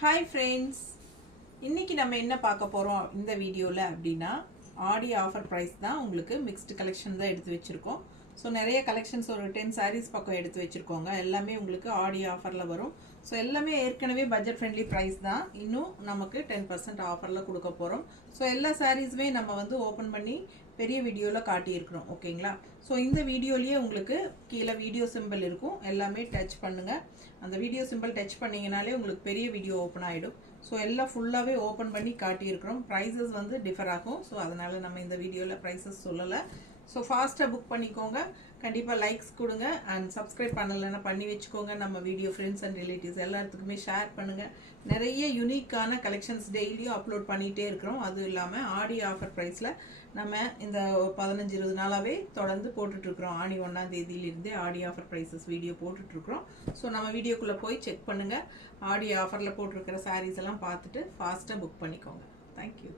Hi friends, இன்னைக்கு நம்ம என்ன பார்க்க போறோம் இந்த வீடியோல அப்படினா ஆடி ஆஃபர் பிரைஸ் தான் உங்களுக்கு மிக்ஸ்ட் கலெக்ஷன் தான் எடுத்து வச்சிருக்கோம். சோ நிறைய கலெக்ஷன்ஸ் ஒரு 10 sarees பக்கம் எடுத்து வச்சிருக்கோங்க. எல்லாமே உங்களுக்கு ஆடி ஆஃபர்ல வரும். சோ எல்லாமே ஏற்கனவே பட்ஜெட் ஃப்ரெண்ட்லி பிரைஸ் தான். இன்னும் நமக்கு 10% ஆஃபர்ல கொடுக்க போறோம். சோ எல்லா sareesமே நம்ம வந்து ஓபன் பண்ணி பெரிய வீடியோல காட்டி இருக்கோம். ஓகேங்களா? சோ இந்த வீடியோலயே உங்களுக்கு கீழ வீடியோ சிம்பல் இருக்கும். எல்லாமே டச் பண்ணுங்க. அந்த வீடியோ சிம்பல் டச் பண்ணீங்கனாலே உங்களுக்கு பெரிய வீடியோ ஓபன் ஆயிடும். சோ எல்லாம் ஃபுல்லாவே ஓபன் பண்ணி காட்டி இருக்கோம். பிரைसेस வந்து டிஃபர் ஆகும். சோ அதனால நம்ம இந்த வீடியோல பிரைसेस சொல்லல. சோ ஃபாஸ்டா புக் பண்ணிக்கோங்க. கண்டிப்பா லைக்ஸ் கொடுங்க and subscribe பண்ணலனா பண்ணி வெச்சுக்கோங்க. நம்ம வீடியோ friends and relatives எல்லாத்துக்குமே ஷேர் பண்ணுங்க. நிறைய யூனிக்கான கலெக்ஷன்ஸ் டெய்லியும் அப்லோட் பண்ணிட்டே இருக்கோம். அது இல்லாம ஆடி ஆஃபர் பிரைஸ்ல நம்ம இந்த 15-20 நாளாவே தொடர்ந்து போட்டுட்டு இருக்கோம். ஆடி 1ஆம் தேதியில இருந்தே ஆடி ஆஃபர் பிரைसेस வீடியோ போட்டுட்டு இருக்கோம். சோ நம்ம வீடியோக்குள்ள போய் செக் பண்ணுங்க. ஆடி ஆஃபர்ல போட்டுருக்கிற sarees எல்லாம் பார்த்துட்டு ஃபாஸ்டா புக் பண்ணிக்கோங்க. Thank you.